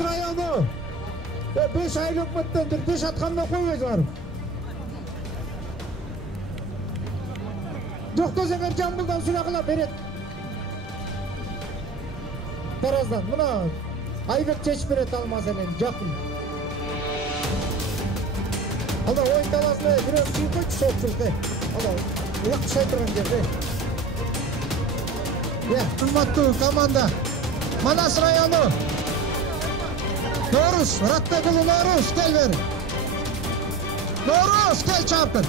rayonu. 5 aylık müddettir beş atkanına koyuyoruz varım. Doktor Zeker Cambul'dan sülakıla beret. Tarazdan buna Aybek çeş beret almaz hemen yakın. Allah oyun talasına biraz suyu koy soğuk çılkı. Allah ulak şaytıran yerde. Ya hürmetli komanda Manas rayonu. Noruz, Rattakulu Noruz gel ver. Noruz gel çarpın.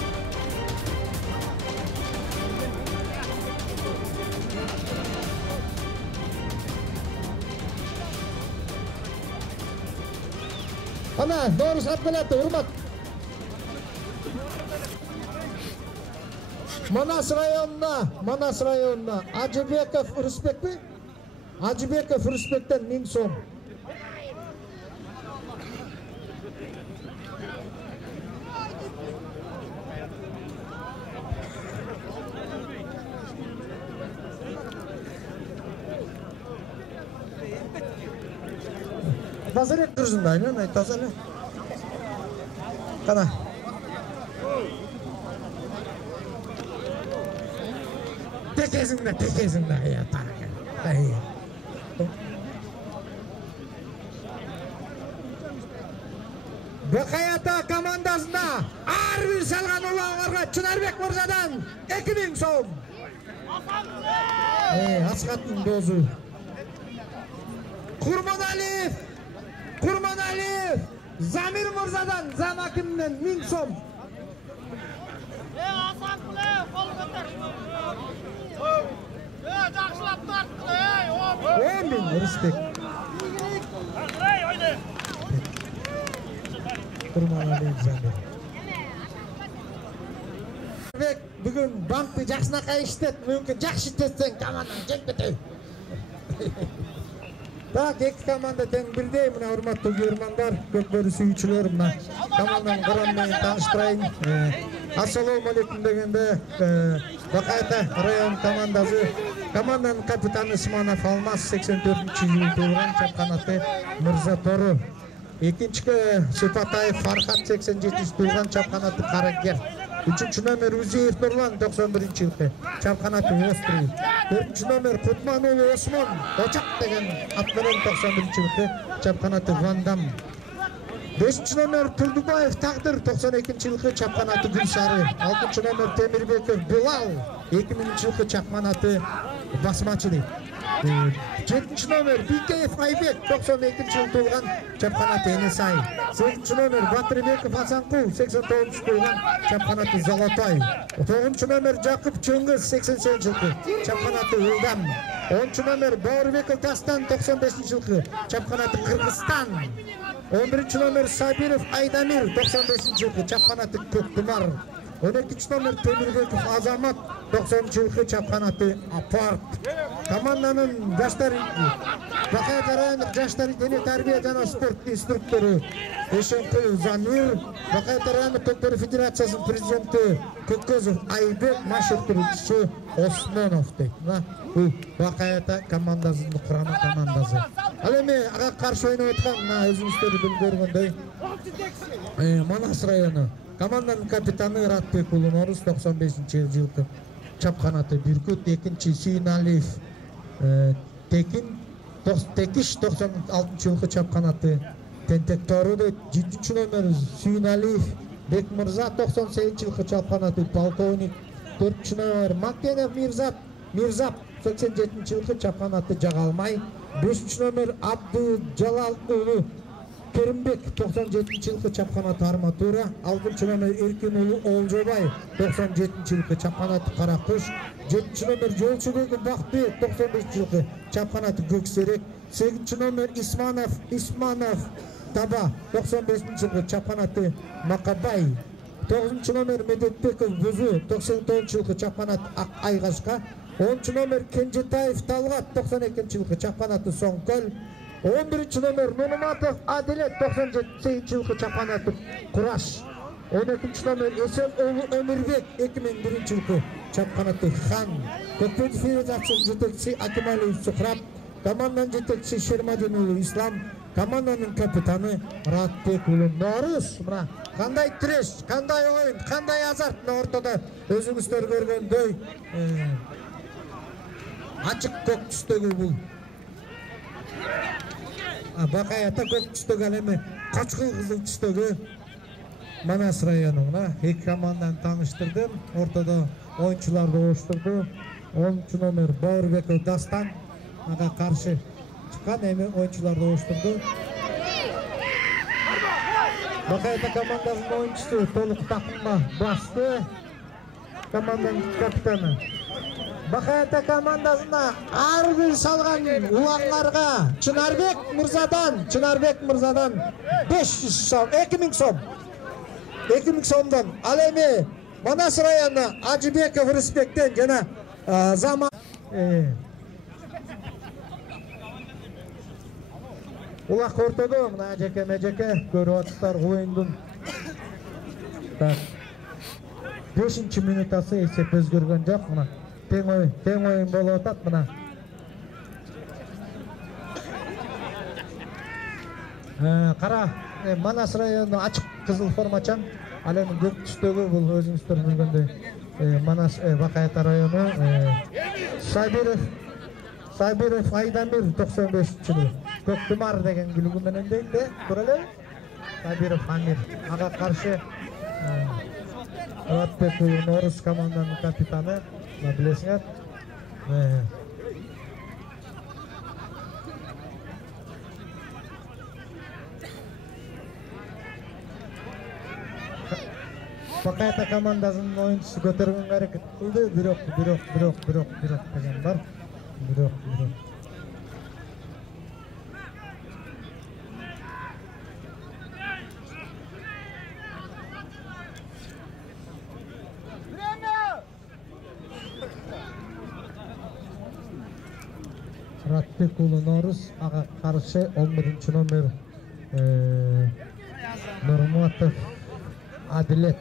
Ana Noruz atmalattı hürmet. Manas rayonuna Acıbekov Rıspek mi? Acıbekov Rıspek'ten 1000 so'm. Tazalik kırsın da aynı, tazalik. Kana. Tekezinde ya Tarık. Bakayata komandasında ağır bir salgan olanlarga Çınarbek Mırzadan 2000 so'm. Asqat'ın dozu. Kurman Aliyev Zamir Mırzadan Zam Akim'den 1000 so'm. Hasan Kule, kol götür. Жақсылап тарттың, 10.000 respekt. Kurman Aliyev Zamir. Bugün bankты жақсынақа işlet, mümkün жақсы işletсең командаң жеңбейді. Так, екі команда тең бірдей, мына урматтуу көрермандар, көпбөрү сүйүүчүлөр, мына команданын құрамымен таныштырайын. Ассалому алейкум дегенде, Бакайта район командасы, команданын капитаны Исманов Алмаз 84-жылы туылган, чапканаты Мырза Тору. Экинчиге Сыпатаев Фархат 87-жылы туылган, чапканаты Карагер. 3-cü nömer Uziev Nurlan 91-жылы, чапканаты Острый. 4-cü nömer Kutmanoğlu Osman Ocak деген atların 91-жылы, чапканаты Вандам. 5-cü nömer Turdubayev Taqdir 92-жылы, чапканаты Gülsarı. 6-cü nömer Temirbekov Bilal 2000-жылы, чапканаты Basmachili. 7-cü nömer Bikeyev Aybek 92-жылы туылган, чапканаты Enesay. 8-cü nömer Batırbekov Hasanqul 89-жылы туылган, чапканаты Zolotoy. 9-cü nömer Jakub Чыңгыз 88-жылы, чапканаты Uldam. 10-cü nömer Baurbekov Tastan 95-жылы, чапканаты Kırgızstan. 11-cü nömer Sabirov Aydamir 95-жылы, чапканаты Көктумар. 12-cü nömer Temirbekov Azamat 90-жылы, чапканаты Apart. Komandanın жаштар Бакайта райондук жаштар дене тарбия жана спорт инструктору Эшенкул Замир, Бакайта райондук Көкбөрү федерациясынын президенти Көккөзов Айбек, машыктыруучусу Осмонов дейт. Бул Бакайта командасынын курама командасы. Ал эми ага каршы ойноп аткан өзүңүздөр билип көргөндөй Манас району команданын капитаны Ратбек уулу Норус 95-жылы, чапканаты Бүркүт. 2-чи Сүйүналиев Tekиш 96-жылы, чапканаты Тентек Тору. 7-cü nömer Sүйүналиев Бекмырза 98-жылы, чапканаты Полковник. 4-cü nömer Макенов Мирзап 87-жылы, чапканаты Жагалмай. 5-cü nömer Абдыжалал уулу Керимбек 97-жылы, чапканаты Арматура. 6-cü nömer Эркин уулу Олжобай 97-жылы, чапканаты Каракуш. 7-cü nömer Жолчубеков Бактыбек 95-жылы, чапканаты Көксерек. 8-cü nömer Исманов Таба 95-жылы, чапканаты Макабай. 9-cü nömer Медетбеков Бузу 99-жылы, чапканаты Ак Айгашка. 10-cü nömer Кенжетаев Талгат 92-жылы, чапканаты Соңкөл. 11-cü nömer Нурматов Адилет 98-жылы, чапканаты Кураш. 12-cü nömer Esen oğlu Ömürбек 2001-жылы, чапканаты Хан. Көкбөрү федерациясынын жетекчиси Акималиев Сухраб Команданын жетекчиси Шермадин уулу Ислам, команданын капитаны Muratbek уулу Норус. Мына кандай треш, кандай оюн, кандай азарт мына ортодо өзүңүздөр көргөндөй ачык көк түстөгү бул. Бакай ата көк түстөгү, ал эми кочкул кызыл түстөгү Манас районуна эки команданы тааныштырдым. Ортодо оюнчуларды оштурду. 10 номер Бауырбеков Дастан ага каршы чыккан, эми оюнчуларды оштурду. Бакай ата командасынын оюнчусу толук такымга басты. Команданын капитаны Бакай ата командасына ар бир салган уланларга Чынарбек Мырзадан 500 сом, 2000 сом. 2000 сомдон. Ал эми Манас районуна Ажыбеков Рыспектен жана Заман улак ортодо мына ажеке межеке көрүп атыптар оюндун 5 минутасы эсеп өзгөргөн жок. Мына тең оюн болуп атат. Мына кара Манас району ачык кызыл формачан, ал эми көк түстөгү бул өзүңүздөр билгөндөй Манас Бакай ата району Сайбиров Айдамир 95-жылы Көктүмар деген күлүгү менен дейт, көрөлү. Сайбиров Амир ага каршы Muratbek уулу Норус команданын капитаны, билесиңер. Бакай ата командасынын оюнчусу көтөргөнгө аракет кылды, бирок деген бар. Бирок. Muratbek уулу Норус ага каршы 11 номер Нурматов Адилет.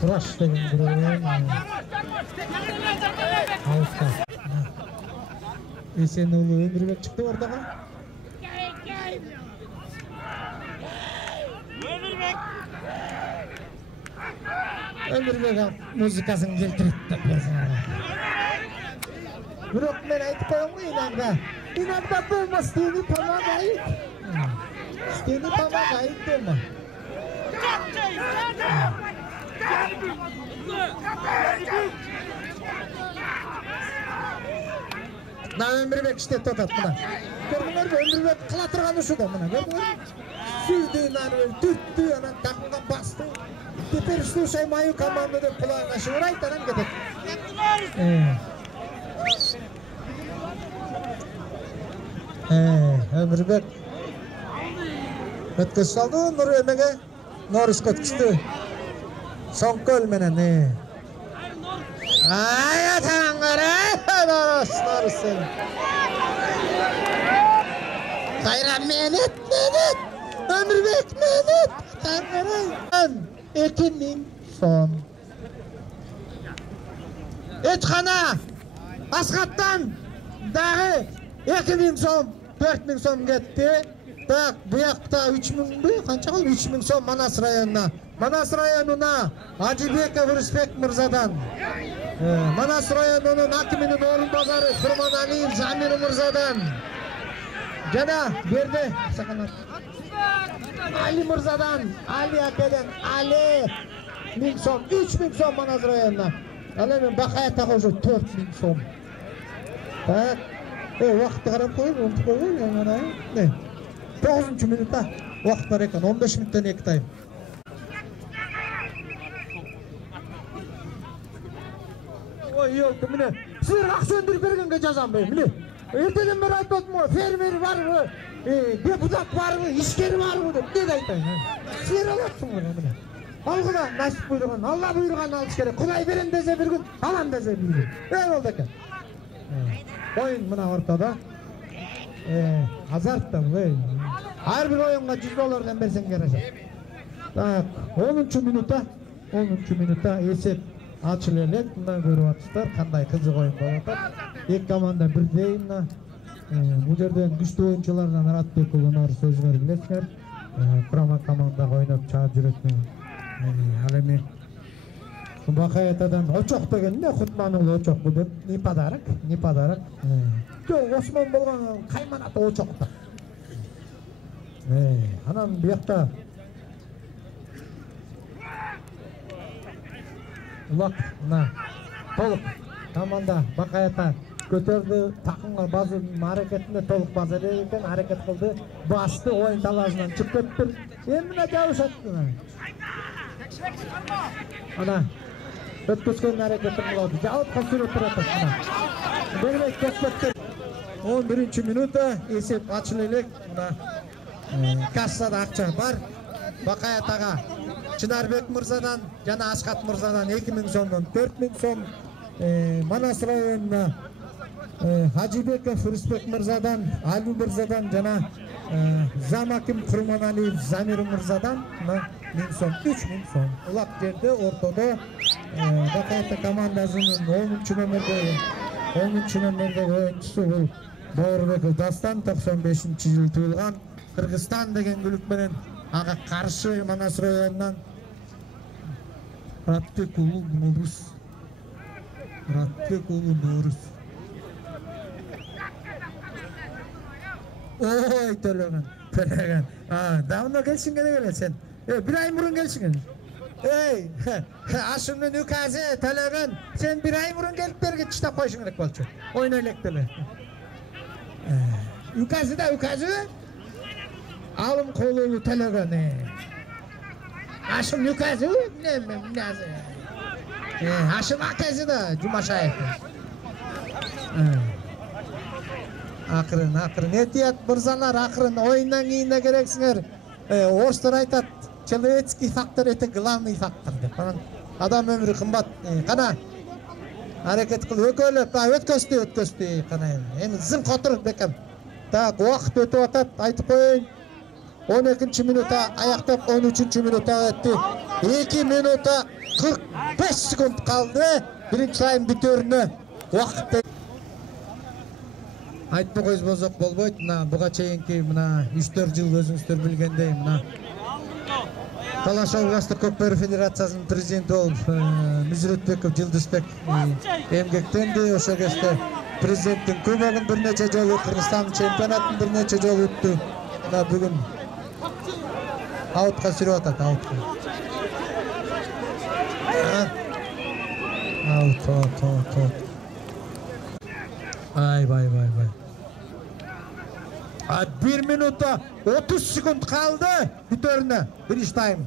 Кураш деген бирөөнүн алыста. Эсен уулу Өмүрбек чыкты ортого. Өмүрбек музыкасын келтирет деп берсиңер. Бирок мен айтып коем го, иногда болмас, стени помогает. Стени помогает дома. Мына Өмүрбек иштеп атат. Мына көрдүңөрбү, Өмүрбек кыла турган ушуда. Мына көрдүңөрбү, сүздү, аны түрттү, анан такымга басты. Теперь слушай мою команду деп кулагына шыбырайт, анан кетет. Өмүрбек өткөзүп салды, Нур эмеге Норус көткүздү. Соңкөл менен. Ай атаңар, Норус. Кайра менет. Өмүрбек менет. Атаңар. 2000 сом. Эчкана Асхаттан дагы 2000 сом, 4000 сом кетти. Так, буякта 3000 канча калды? 3000 сом Манас районуна. Манас районуна Ажыбеков Рыспек Мырзадан. Манас районунун акиминин орун базары Курманалиев Замир Мырзадан. Жана берди саканат. Али Мырзадан, Али акеден, Али 1000 сом, 3000 сом Манас районуна. Ал эми Бакай ата кошо 4000 сом. Так, вакытты карап коюп, унутуп койгой. 9 минутта вакыт бар экен, 15 минуттан 2 тайм. Ой, ёлку, міне, сіздер ақша өндіріп бергенге жазамын, міне. Ертеден бері айтып отырмын ғой, фермер бар, депутат бар, ишкер бар деп, не айтайын. Сіздер аласың ғой, міне. Алғына насip бұйырған, Алла бұйырған алыш керек. Құдай берем десе бір күн, алам десе бір күн. Болды екен. Ойын мына ортада. Азарт та бұл. Әр бір ойынға $100 берсең керешек. Так, 10 минутта есеп Açıl elek mына көрүп атыштар кандай кызык оюн болуп атат. Эки команда бирдей мына. Бул жерден күчтүү оюнчулардан Аратбек уулунар сөзгөр билесиңер. Kurama komandага ойноп чыгып жүрөт. Ал эми Бакаятадан очок деген эмне? Кутман уулу очок бул деп не подарок? Жок, Осмон болгон кайманат очокта. Анан биякта Улак мына толук команда Бакаята көтөрдү, такымга базынын аракетине толук база элек экен, аракет кылды, басты, оюн талаашынан чыгып кетти. Эми мына жабышат. Ана өткөзгөн аракетин кылды. Жабып калып турат мына. Бөгөт кетти. 11-минутта эсеп ачыл элек. Мына кассада акча бар. Бакаятага Чынарбек мырзадан жана Ашкат мырзадан 2000 сомдон 4000 сом, Манас районуна Хажибеков Рүспек мырзадан, Али мырзадан жана Замаким Курманалиев Замир мырзадан 1000 сом, 3000 сом. Улак жерде ортодо Бакаята командасынын 10-нчы номердеги оюнчусу бул Боорбеков Дастан 95-жылы туулган, Кыргызстан деген күлүк менен ага каршы Манас районунан Muratbek уулу Nooruz. Oy Төлөгөн. Давно келсиң керек эле сен. Bir ay murun gelsin. Aşımın ukazı Төлөгөн. Sen bir ay murun gelip berge çıta koyuşun gerek bolчу. Oyna elektreli. Ukazı da ukazı. Alım kolulu Төлөгөн. Aşım ukazı ne? Aşım akazı da Cumaşayev. Akırın. Etiyat mırzalar akırın oyundan kийин керексиңер. Орустар айтат, человеческий фактор это главный фактор деп. Адам өмүрү кымбат. Кана аракет кыл өкөлөп, өткөздү. Кана эми зым котур бекем. Так, убакыт өтүп атат, айтып коеюн. 12-минутта аяктап 13-минутта өттү. 2 минутта 45 секунд калды. Биринчи тайм бүтөрүнө убакыт айтпай койбосок болбойт. Мына буга чейинки мына 3-4 жыл өзүңүздөр билгендей мына Талаш областык көкбөрү федерациясынын президенти болуп Мүзүрөтбеков Жылдызбек эмгектенди. Ошол кезде президенттин кубогун бир нече жолу, Кыргызстан чемпионатын бир нече жолу өттү. Мына бүгүн аутка сүрүп атат, аутка. Аут. Ay. 1 minutta 30 sekund kaldı bitörüne. Birinci time.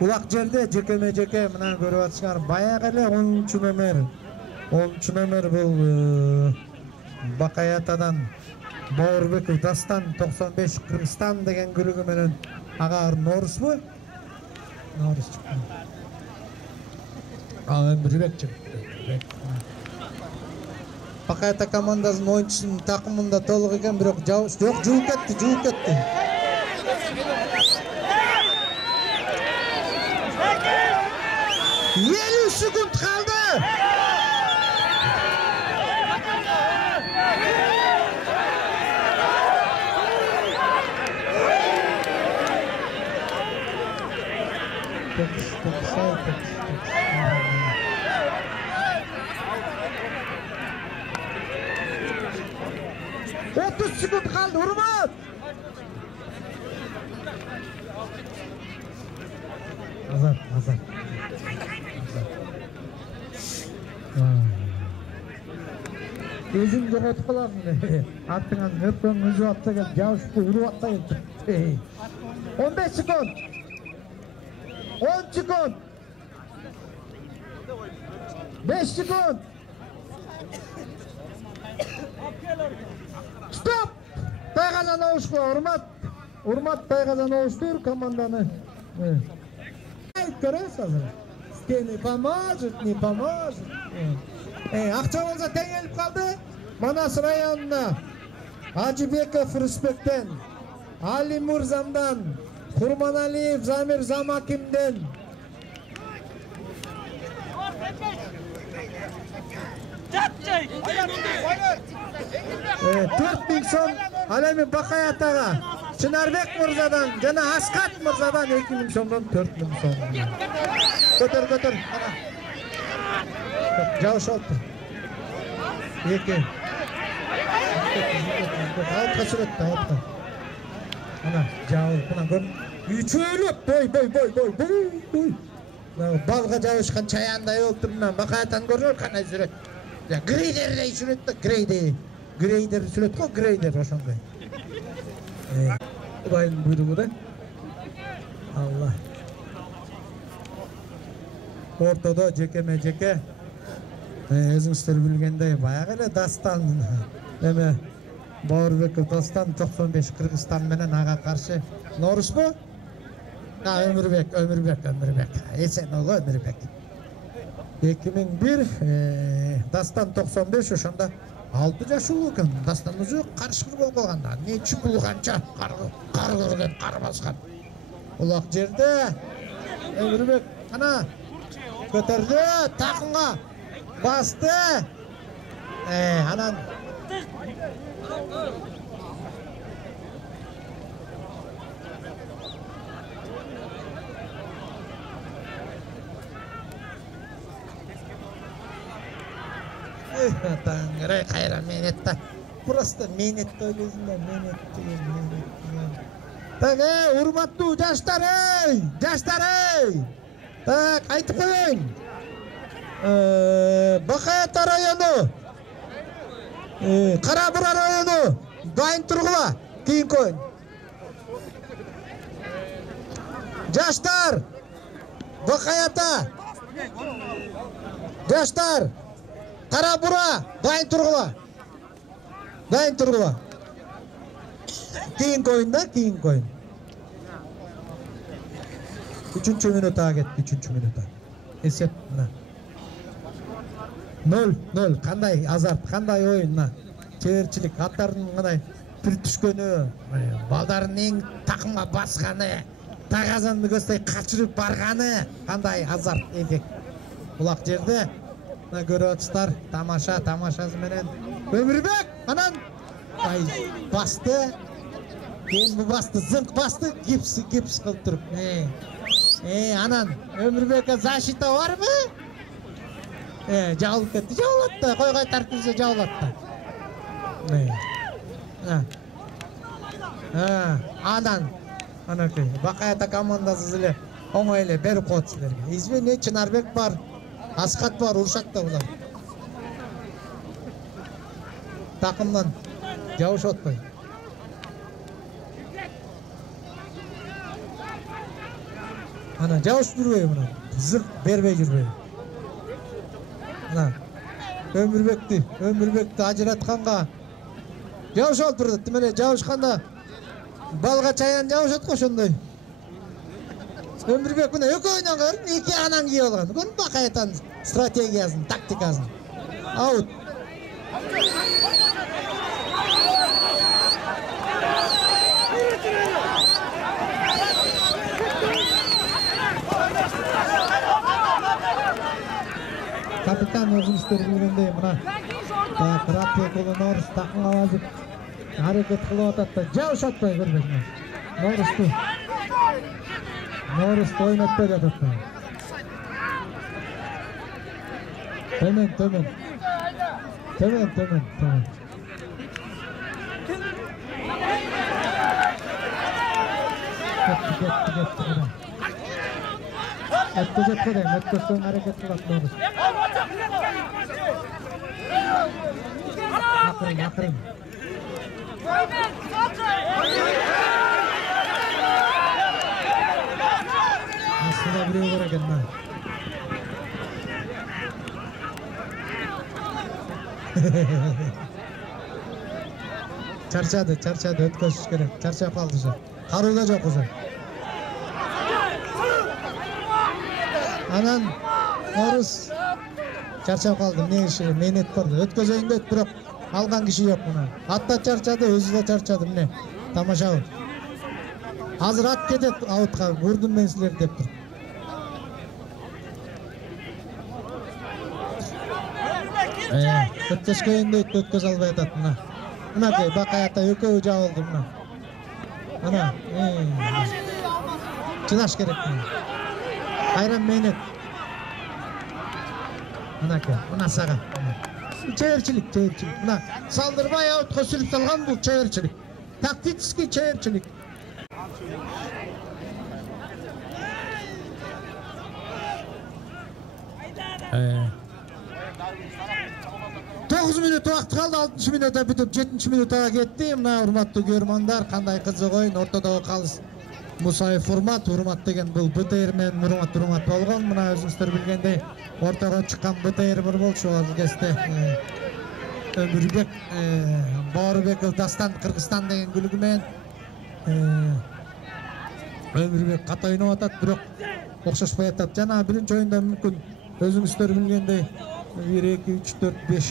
Ulak jerde jeke мына көрүп атышыңар. Баягы эле 10-чу номер бул Бакаятадан Боорбеков Дастан 95 Кыргызстан деген күлүгү менен ага Nooruzбу? Nooruz чыккан. Өмүрбек чыкты. Бакаята командасынын оюнчусунун такымында толук экен, бирок жок, жууп кетти. Елу секунд kaldı. Otuz sekund kaldı, Hurmat. Azat. Özün jogotup kalasың. Аттыңан өпкөн үзүп атса келип, жабышып уруп атса келип. 15 sekund. 10 sekund. 5 sekund. Stop! Тайгазан оушку, Урмат Тайгазан оуштур команданы. Көрөсүз азыр. Не поможет. Акча болсо тең келип калды. Манас районуна Ажибеков Рүспектен, Али Мурзамдан, Kurmanaliyev Zamir Zamakim'den 4000 so'm Alemi Bakayataga, Çınarbek Mırzadan, jana Askat Mırzadan 2000 so'mdan 4000 so'm. Götür. Ana. Jauş oldu. 2. Altı sürekli altı. Ana jauş buna gön. Üçülüp boy. Balga jauşkan çayanday olturundan Bakayatan görür kana süret. Ya grader süret de grader süret ko grader oşonday. Ubayın buyruğu da. Allah. Ortada jeke. Özüңүздөр билгендей баягы эле Дастан эме Бауырбеков Дастан 95 Кыргызстан менен ага каршы Норусбу? Өмүрбек. Эсен ого Өмүрбек. 2001 Дастан 95 ошондо 6 жашуу экен. Дастан өзү карышкыр болуп калган. Нечи бул канча кар көргөн, кар баскан. Улак жерде Өмүрбек ана көтөрдү такымга bastı. Anan. Tangre kayra minetta. Просто minnet öyleysin de minnet. Tak hurmatlı yaşlar ey. Tak aytıp koyun. Bakayata rayonu, Karabura rayonu, dayın turgula, keyin koyun. Yaşlar, Bakayata, yaşlar, Karabura, dayın turgula. Keyin koyun da, keyin koyun. 3. minuta get, 3. minuta. Esep, na. 0-0 kanday azart, kanday oyun, çevirçilik, аттардын kanday pir түшкөнү, балдардын эң такымга басканы, тагазанды көздөй качырып барганы, кандай азарт эффект. Булак жерде көрүп атыштар, тамашасы менен Өмүрбек анан басты. Keyin bu bastı, zınk bastı, gips kılıp durup. Anan Өмүрбекке защита var mı? Jağılıp ketdi, jağılattı. Koy tartırsa jağılattı. Ana köy. Bakayata komandası ile oңой эле берип коет силерге. Извини, Чынарбек бар, Аскат бар, урушат да булар. Такымдан жабыш отпой. Ana jabыш жүрбөй мына. Зырк бербей жүрбөй. Өмүрбекти ажыратканга жабыш алып турду. Демеле жабышканда балга чаян жабышат го ошондой. Өмүрбек мына экөөйүнөн көрүп, эки анан кийип алган. Күн Бакаятанын стратегиясын, тактикасын. Аут. Капитан өзүңүздөр билгендей мына Рапбек уулу Норус такымга басып аракет кылып атат да жабыш атпай көрбөйсүң. Норусту ойнотпой жатат да. Төмөн. Кетти. Ötközet kadar, ötközün hareket kılatmıyoruz. Akırın. Aslında buraya bırakın lan. Çarşadı, ötközüş gerek. Çarşap kaldı şu. Karılacak uzun. Anan Norus çarşaf kaldım. Ne işi? Meynet vardı. Ötközeyim de bırak. Algan kişi yok buna. Hatta çarşadı, özü de çarşadı. Ne? Tamaşa ol. Hazır at ketet outqa vurdum men sizler dep tur. Ötközköyünde ötkөz alбай атат мына. Мынакей бакаята экөө жабылды мына. Ana, çınaş gerek mi? Ayran meynet. Buna sağa. Çevirçilik. Buna saldırma yahut sürüp salgan bu çevirçilik. Taktikski çevirçilik. Dokuz minut vaqt kaldı, 60 minuta bitip 70 minuta gitti. Mına hurmatlı görmanlar, kanday kızık oyun, ortada kalız. Musaev format, hurmat degen бұл БТР мен hurmat болған. Mına özünüzler bilgендей, ortaga çıkan БТR bir bol şu az geçti. Ömürbek, Bağırbek, Dastan, Kırgızstan degen gülügümen. Ömürbek kata oynap atat, biroq okşaşpay atat. Jana birinci oyunda mümkün özünüzler bilgендей 1, 2, 3, 4, 5.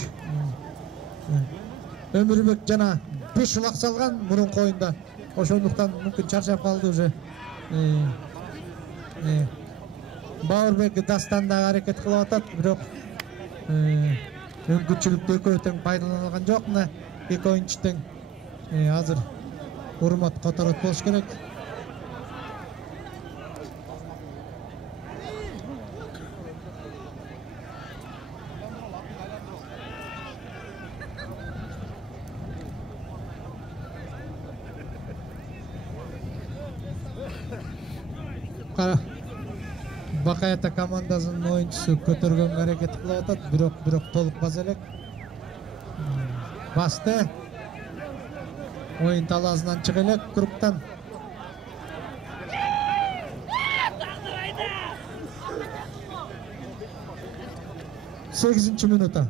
Ömürbek jana 5 ulaq salgan murunqu oyunda. Oşonduktan mümkün çarşap kaldı уже. Bağırbek Dastan'da hareket kılıp atat, biroq mümkünçülükte ekөөтен пайдаланылган жок. Мына эки oyuncudan азыр урмат катарат болуш керек. Bakayata komandasının oyuncusu көтөргөнгө аракет кылып атат, бирок толук баса элек. Басты. Oyun таласынан чыга элек групптан. Sekizinci minuta.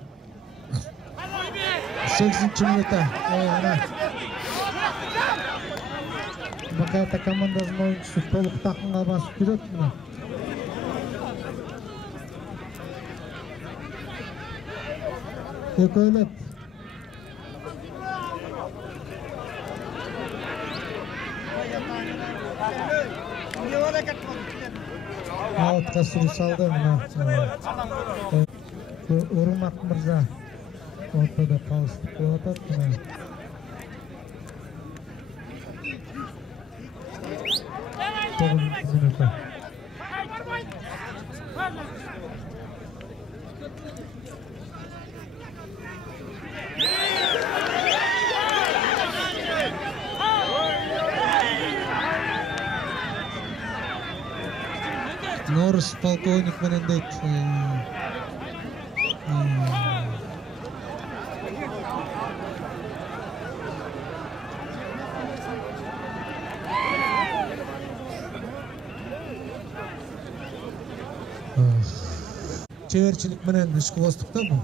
Bakayata komandasının oyuncusu толук takımga basıp kirет. Ekoylep. Outqa sürü saldı mına. Urmat Mırza ortada kalıştık koyatat mına. To'qqizinchi minutda. Norris polkovnik менен дейт. Çevirçilik менен ишке бастык да бу.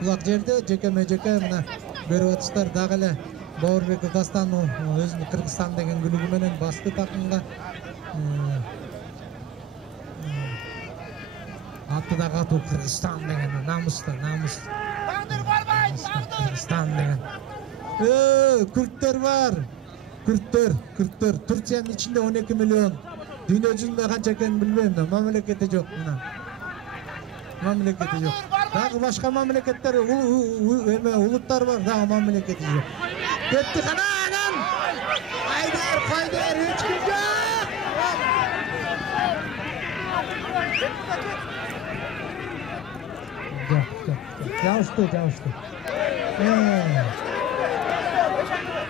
Булак жерде жеке-жеке мына көрүп атышсыздар, дагы эле Бауырбек Дастанов өзүнүн Кыргызстан деген күлүгү менен басты такымга. Аты да катуу Кыргызстан деген, намыстуу. Тагдыр барбайт, тагдыр. Кыргызстан деген. Күрттөр бар. Күрттөр. Турциянын ичинде 12 миллион. Дүйнө жүзүндө канча экенин билбейм да, мамлекети жок мына. Мамлекети жок. Дагы башка мамлекеттер, улуттар бар, дагы мамлекети жок. Кетти канан. Хайдар, эч ким жок. Жауышты.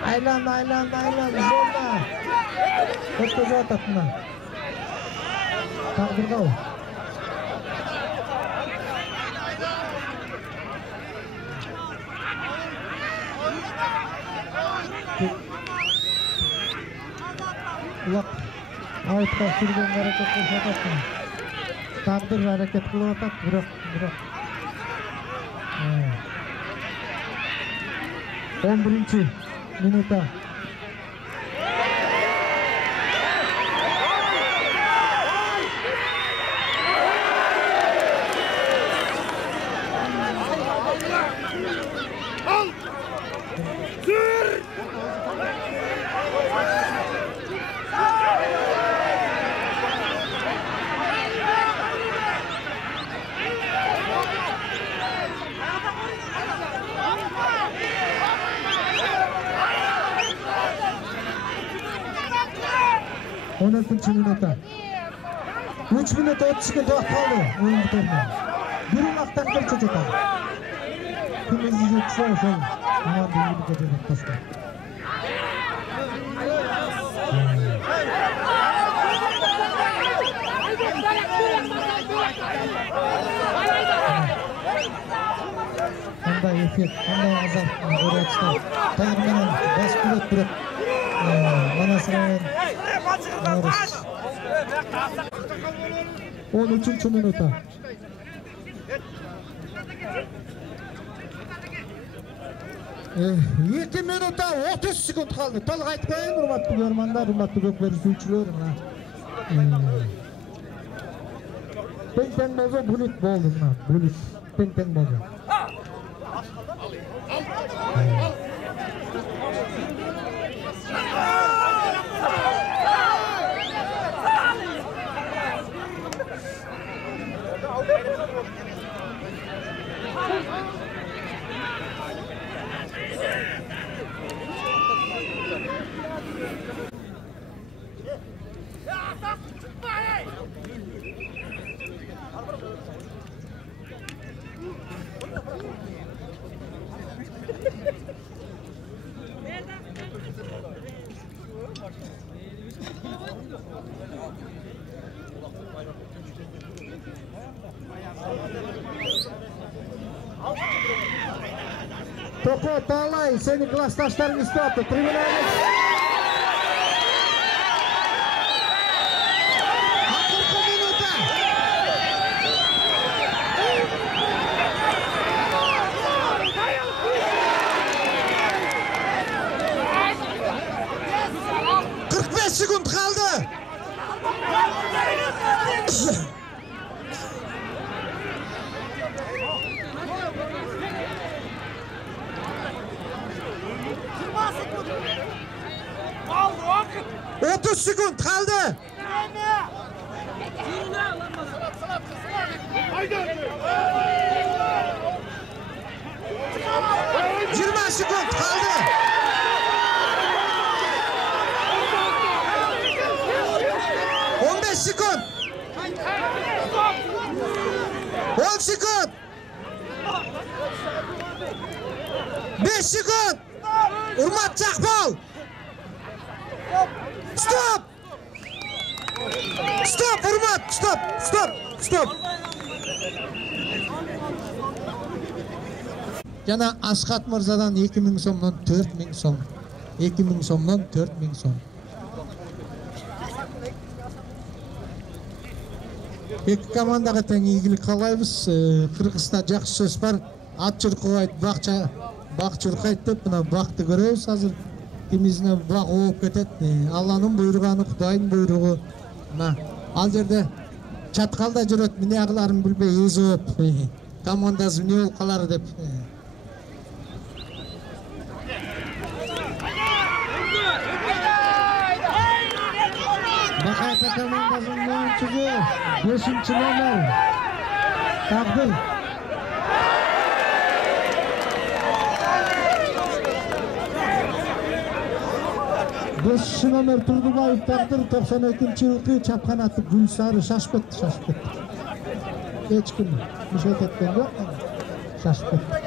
Aylan, zorla. Ötközü atat mına. Taqdirga o. Ulaq outqa sürgön hareket kılıp atat mına. Taqdir hareket kılıp atat, biroq. 11. minuta. 12 minuta. 3 minut 30 sekund vaqt qoldi o'yin bitirmay. Bir vaqtdan bir cho'chqa. Kim izleyecekse o'sha aman deyilib ketadi boshqa. Qanday effekt, qanday azap ko'ryapsizlar. Tayyorman, bas qilib turib. Mana sizlar 13 minuta. 2 minuta 30 sekund qoldi. To'liq aytib qo'ying, hurmatli ko'rmanlar, hurmatli ko'kberi suvchilar. Teng bo'lsa bulut bo'ldi, bulut. Teng bo'ldi. Topu Talay, senin klastaşların üstü attı. Tribüne sekund kaldı. Otuz sekund kaldı. 20 sekund kaldı. 15 sekund. 10 sekund. 5 sekund. Hurmat Çakbol. Stop. Stop Hurmat. Stop. Yana Asqat Mirzadan 2000 so'mdan 4000 so'm. 2000 so'mdan 4000 so'm. İki komandaga teng ийгилик каалайбыз. Кыргызста жакшы сөз бар. Ат чуркайт, бак чуркайт деп мына бакты көрөбүз азыр. Кимизине бак болуп кетет. Алланын буйруганы, Кудайдын буйругу. Мына ал жерде чаткалда жүрөт, эмне кыларын билбей эзип, командасы эмне болуп калар деп. Bakayta komandasının oyuncusu 5. numara Takdir. Beşinci numara Turdubayev Takdir 92. yılki çapkan atıp Gülsarı şaşıp etti. Hiç kim müşahit etken yok mu? Şaşıp etti.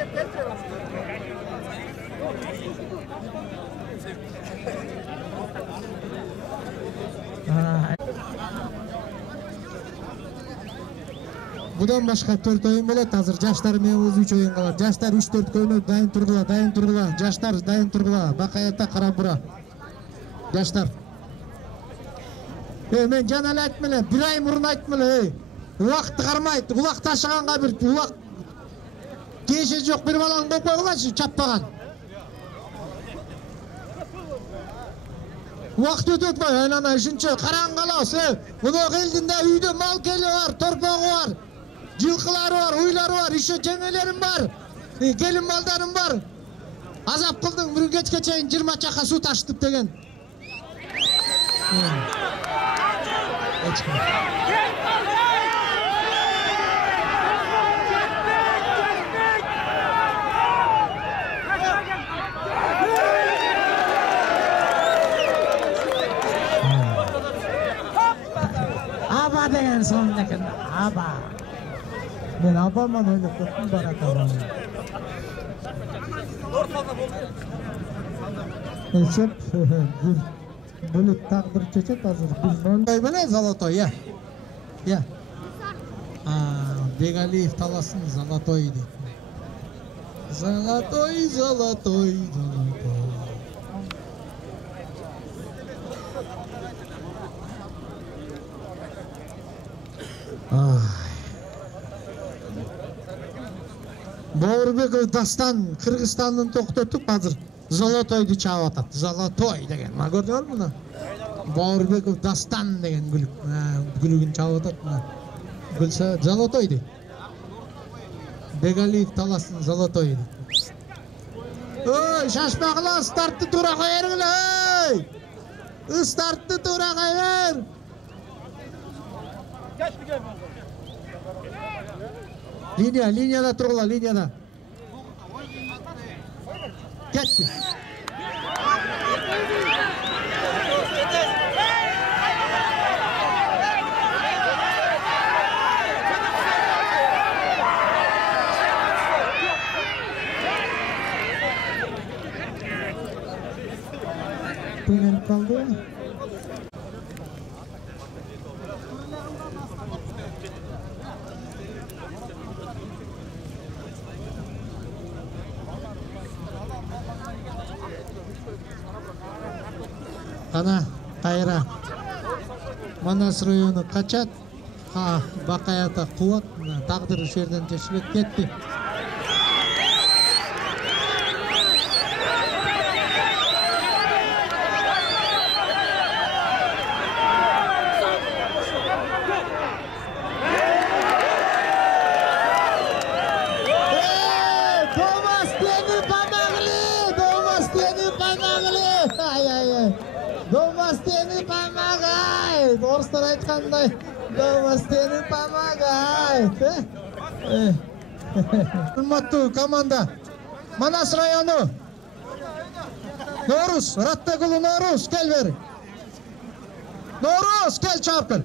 Budan başka 4 oyun bo'ladi. Hozir yoshlar menga o'zi 3 oyun qoladi. Yoshlar 3-4 o'ynab dayin turg'ila. Yoshlar dayin turg'ila. Baqayatda qarab bura. Yoshlar. Men janal aytmanglar, bir ay murun aytmanglar. Vaqt qarmaydi. Vaqt tashig'anga bir vaqt keshi yo'q bir balon bo'lib qo'ygan shu chappagan. Vaqt o'tib aylanma shuncha qarang'alos. Buni qildinda uyda mol keli var, torpog'i var. Yılkılar var, uylar var, işe cengelerim var, gelin maldarım var. Azap kıldın, bir geç geçeyin 20 çaka su taştıp degen. деген соң екен. Аба. Мен апаман ойлап кеттім баракалла. Есеп бүлік тағдыр чечет азыр 1-0. Міне золотой, я. Я. Бегалиев таласын золотой дейді. Золотой, золотой, золотой. Бауырбеков Дастан Кыргызстандын токтотуп азыр золотойду чаап атат. Золотой деген. Ма көрдүңөр муну? Бауырбеков Дастан деген гүлүгүн чаап атат мына. Гүлсө золотой дейт. Бегалиев таласын золотой дейт. Ой, шашпагыла, стартты туура кое бергиле. Ой! Стартты туура кое бер. Линияда тургула, линияда. Кетти. Penaltı kaldı. Ana Kayra Manas rayonu kaçat Bakayata Kuvat taqdir şerden teşvik ketdi. Domasteni pamagay. Doğrusu aytkanday. Domasteni pamagay. Hurmatlı komanda. Manas rayonu. Noruz, Rattakulu Noruz, gel ver. Noruz, gel çarpın.